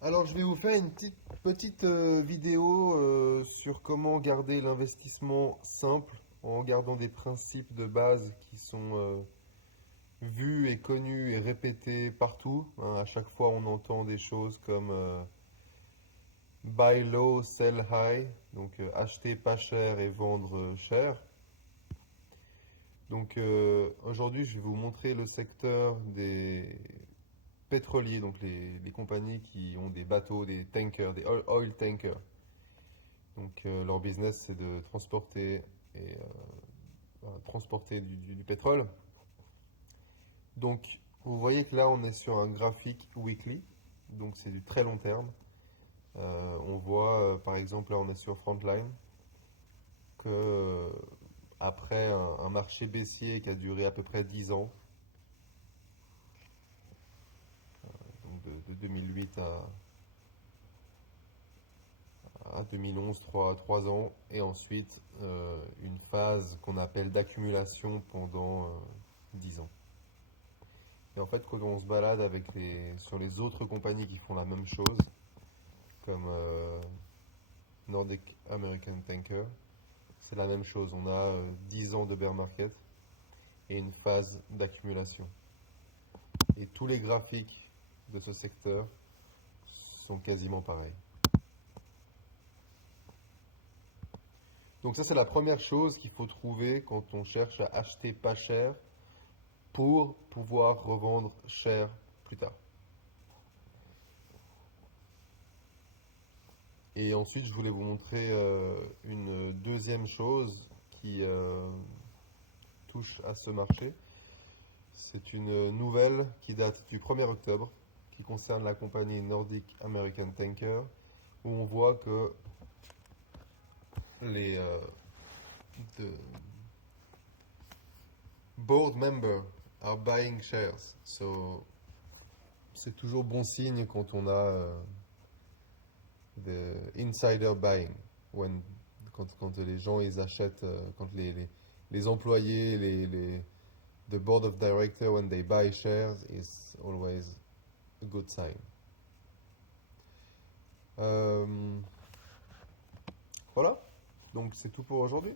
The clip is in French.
Alors, je vais vous faire une petite vidéo sur comment garder l'investissement simple en gardant des principes de base qui sont vus et connus et répétés partout, hein. À chaque fois, on entend des choses comme buy low, sell high, donc acheter pas cher et vendre cher. Donc, aujourd'hui, je vais vous montrer le secteur des pétroliers, donc les compagnies qui ont des bateaux, des tankers, des oil tankers. Donc leur business, c'est de transporter transporter du pétrole. Donc vous voyez que là, on est sur un graphique weekly, donc c'est du très long terme. On voit, par exemple, là, on est sur Frontline, que après un marché baissier qui a duré à peu près 10 ans, donc de 2008 à 2011, 3 ans, et ensuite une phase qu'on appelle d'accumulation pendant 10 ans. Et en fait, quand on se balade sur les autres compagnies qui font la même chose, comme Nordic American Tanker, c'est la même chose. On a 10 ans de bear market et une phase d'accumulation. Et tous les graphiques de ce secteur sont quasiment pareils. Donc ça, c'est la première chose qu'il faut trouver quand on cherche à acheter pas cher pour pouvoir revendre cher plus tard. Et ensuite, je voulais vous montrer une deuxième chose qui touche à ce marché. C'est une nouvelle qui date du 1er octobre, qui concerne la compagnie Nordic American Tanker, où on voit que les the board members are buying shares. So, c'est toujours bon signe quand on a the insider buying, quand les gens ils achètent, quand les employés, the board of directors, when they buy shares, is always a good sign. Euh, voilà, donc c'est tout pour aujourd'hui.